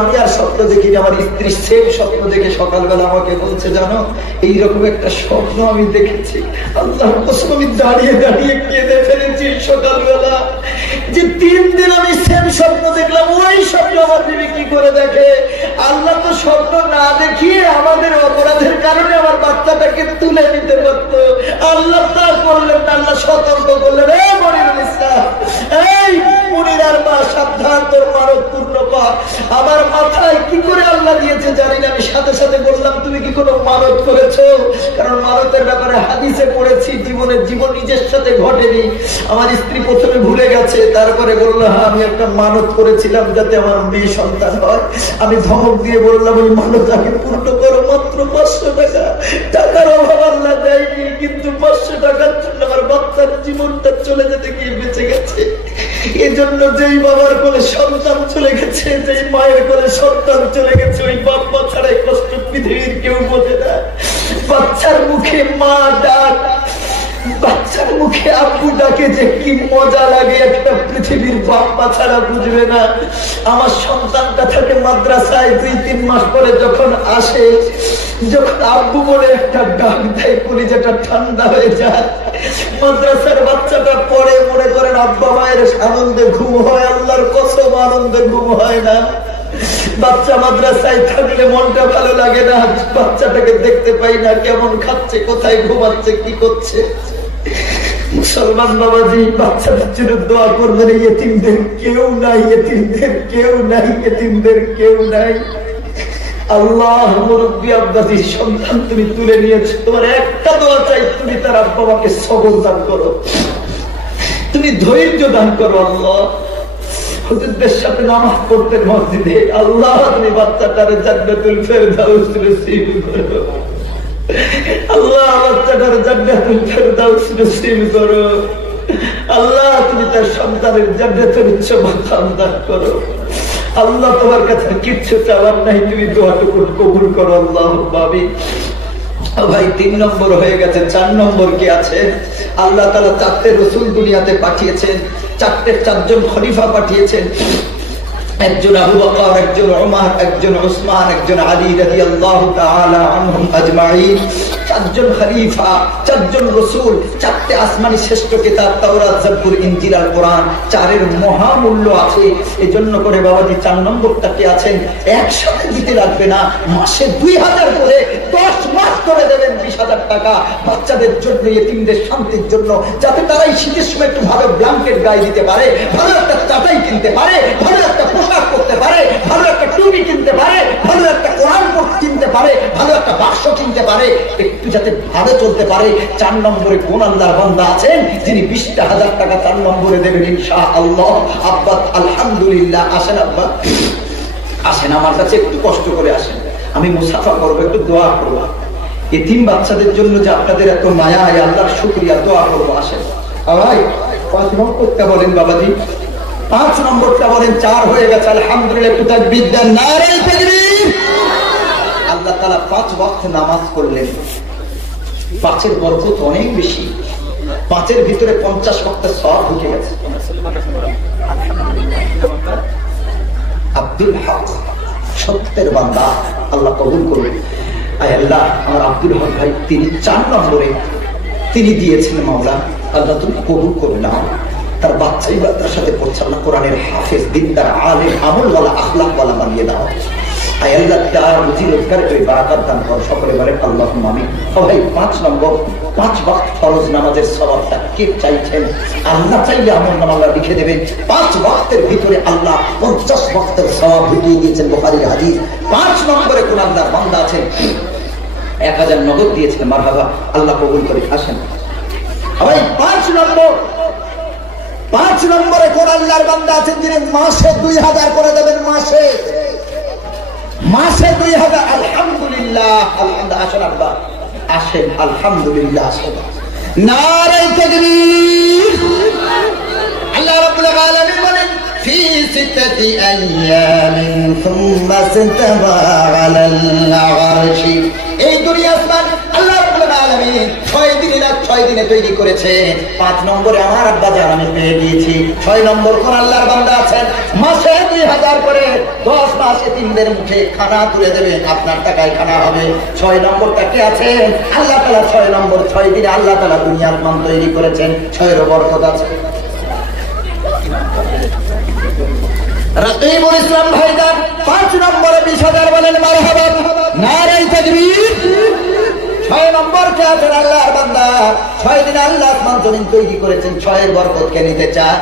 আমি আর স্বপ্ন দেখি না, আমার স্ত্রী সেম স্বপ্ন দেখে সকালবেলা আমাকে বলছে, জানো এইরকম একটা স্বপ্ন আমি দেখেছি। আল্লাহর কসম আমি দাঁড়িয়ে দাঁড়িয়ে কেঁদে ফেলেছি সকালবেলা, যে 3 দিন আমি সেম স্বপ্ন দেখলাম। ওই স্বপ্ন আমার বিবি কি করে দেখে? আল্লাহ তো স্বপ্ন না দেখিয়ে আমাদের অপরাধের কারণে আমার বাচ্চাটাকে তুলে নিতে পারতো, আল্লাহ তা করলেন না। আল্লাহ সতর্ক করলেন, এই মুনিরার মা সাবধান, তোর মানত পূর্ণ পা। আমার মাথায় কি করে আল্লাহ দিয়েছে জানি না, আমি সাথে সাথে বললাম, তুমি কি কোনো মানত করেছো? কারণ মানতের ব্যাপারে হাদিসে পড়েছি, জীবন নিজের সাথে ঘটেনি। আমার স্ত্রী প্রথমে ভুলে গেছে, তারপরে বললো, হ্যাঁ আমি একটা মানত করেছিলাম যাতে আমার মেয়ে সন্তান হয়। আমি ধমক দিয়ে বললাম, ওই মানত আগে পূর্ণ করো, মাত্র 500 টাকা। টাকার অভাব আল্লাহ দেয়নি, কিন্তু 500 টাকার জন্য আমার বাচ্চার জীবনটা চলে যেতে গিয়ে বেঁচে গেছে। এজন্য যেই বাবার কোলে সন্তান চলে গেছে, যেই মায়ের কোলে সন্তান চলে গেছে, ওই বাবা ছাড়া কষ্ট পৃথিবীর কেউ বোঝে না। বাচ্চার মুখে মা ডাক, বাচ্চার মুখে আব্বু ডাকে যে কি মজা লাগে, একটা পৃথিবীর বাপ্পা ছাড়া বুঝবে না। আমার সন্তানটা থাকে মাদ্রাসায়, 2-3 মাস পরে যখন আসে, যখন আব্বু বলে একটা ডাক দেয়, কলিজাটা ঠান্ডা হয়ে যায়। মাদ্রাসার বাচ্চাটা পরে মনে করেন আব্বা মায়ের আনন্দে ঘুম হয়, আল্লাহর কসম আনন্দে ঘুম হয় না। বাচ্চা মাদ্রাসায় থাকলে মনটা ভালো লাগে না, বাচ্চাটাকে দেখতে পাই না, কেমন খাচ্ছে, কোথায় ঘুমাচ্ছে, কি করছে। মুসলমান বাবাজি, বাচ্চাদের জন্য দোয়া করবেন। ইয়েতিমদের কেউ নাই, ইয়েতিমদের কেউ নাই, ইয়েতিমদের কেউ নাই। আল্লাহ মুরব্বী আব্বাসীর সন্তান তুমি তুলে নিয়েছো, তোমার একটা দোয়া চাই, তুমি তার আব্বা মাকে সবর দান করো, তুমি ধৈর্য দান করো। আল্লাহ হুজুরদের সাথে নামাজ পড়তে মসজিদে, আল্লাহ তুমি বাচ্চাটারে জান্নাতুল ফেরদাউস নসিব করো। আল্লাহ বাচ্চাটারে জান্নাতুল ফেরদাউস নসিব করো। আল্লাহ তুমি তার সন্তানের জান্নাতের উচ্চ মাকাম দান করো। আল্লাহ তোমার কাছে কিচ্ছু চাওয়ার নাই, তুমি দোয়াটুকু কবুল করো। আল্লাহ আমিন। ভাই 3 নম্বর হয়ে গেছে, 4 নম্বর কি আছে? আল্লাহ তাআলা 4টে রাসূল দুনিয়াতে পাঠিয়েছেন, 4জন খলিফা পাঠিয়েছেন। একজন আবু বকর, একজন ওমর, একজন উসমান, একজন আলী রাদিয়াল্লাহু তাআলা আনহুম আজমাইন। 4জন খলিফা, 4জন রাসূল, 4টে আসমানি শ্রেষ্ঠ কিতাব তাওরাত, জাবুর, ইনজিল আর কোরআন। 4-এর মহামূল্য আছে। এজন্য করে বাবাজি 4 নম্বরটা কি আছেন, একসাথে দিতে লাগবে না, মাসে 2000 করে 10 মাস করে দেবেন 20,000 টাকা বাচ্চাদের জন্য, ইতিমদের শান্তির জন্য, যাতে তারা এই শীতের সময় একটু ভালো ব্ল্যাঙ্কেট গায়ে দিতে পারে, ভালো একটা চাটাই কিনতে পারে, ভালো একটা পোশাক করতে পারে, ভালো একটা টুপি কিনতে পারে, ভালো একটা কোরআন কিনতে পারে, ভালো একটা বাক্স কিনতে পারে, একটু যাতে ভালো চলতে পারে। 4 নম্বরে কোন আল্লাহর বান্দা আছেন যিনি 20,000 টাকা 4 নম্বরে দেবেন ইনশাআল্লাহ? আব্বা আলহামদুলিল্লাহ। আসেন আব্বা, আসেন আমার কাছে, একটু কষ্ট করে আসেন, আমি মুসাফা করবো, একটু দোয়া করবো। এতিম বাচ্চাদের জন্য যে আপনাদের এত মায়া, আল্লাহর শুকরিয়া, দোয়া করবো। আসেন ভাই, 5 নম্বরটা বলেন বাবাজি, 5 নম্বরটা বলেন। 4 হয়ে গেছে, আলহামদুলিল্লাহ। একটু তাকবীর দেন, নারে তাকবীর। আল্লাহ তাআলা 5 ওয়াক্ত নামাজ পড়লেন, 5-এর বরকত অনেক বেশি। 5-এর ভিতরে 50 ওয়াক্তের সওয়াব ঢুকে গেছে। আব্দুল হক সত্যের বান্দা, আল্লাহ কবুল করুন। আয় আল্লাহ, আমার আব্দুল হক ভাই, তিনি 4 নম্বরে তিনি দিয়েছেন, মাওলা আল্লাহ তুমি কবুল করে নাও। তার বাচ্চাই তার সাথে পড়ছে, আল্লাহ কোরআনের হাফেজ, দিনদার, আলেম, আমলওয়ালা, আখলাকওয়ালা বানিয়ে দাও। আয় আল্লাহ তার রুজি রোজগারে তুই বারাকাত দান কর। সকলে বলেন আল্লাহুম্মা আমিন। ভাই 5 নম্বর, 5 ওয়াক্ত ফরজ নামাজের সওয়াবটা কে চাইছেন? আল্লাহ চাইলে আমার নাম আল্লাহ লিখে দেবেন। 5 ওয়াক্তের ভিতরে আল্লাহ 50 ওয়াক্তের সওয়াব ঢুকিয়ে দিয়েছেন, বুখারীর হাদিস। 5 নম্বরে কোন আল্লাহর বান্দা আছেন 1000 নগদ দিয়েছেন, মারহাবা, আল্লাহ কবুল করে। আসেন ভাই 5 নম্বর, 5 নম্বরে কোন আল্লাহর বান্দা আছেন যিনি মাসে 2000 করে দেবেন, মাসে 2000। আলহামদুলিল্লাহ, আলহামদুলিল্লাহ। আসেন আব্বা, আসেন, আলহামদুলিল্লাহ, আসেন। নারে তাকবীর। আল্লাহ রাব্বুল আলামিন বলেন, ফি 6 আইয়ামিন সুম্মা ইস্তাওয়া আলাল আরশি। এই দুনিয়া আসমান আল্লাহ রাব্বুল আলামিন 6 দিনে না 6 6 দিনে তৈরি করেছেন। 5 নম্বরে আমার আব্বা জান আমি পেয়ে দিয়েছি। 6 নম্বর কোন আল্লাহর বান্দা আছেন মাসে 2000 করে 10 মাসে তিনদের মুখে খানা তুলে দেবেন, আপনার টাকায় খানা হবে। 6 নম্বরটা কে আছে? আল্লাহ তাআলা 6 নম্বর 6 দিনে আল্লাহ তাআলা দুনিয়া আসমান তৈরি করেছেন। 6 এর বরকত আছে। রাকিবুল ইসলাম ভাইজান 5 নম্বরে 20,000 বলেন মারহাবা, নারে তাকবীর। 6 নম্বর কে আছেন আল্লাহর বান্দা 6 দিনে আল্লাহ আসমান জমিন তৈরি করেছেন। 6 এর বরকত কে নিতে চায়?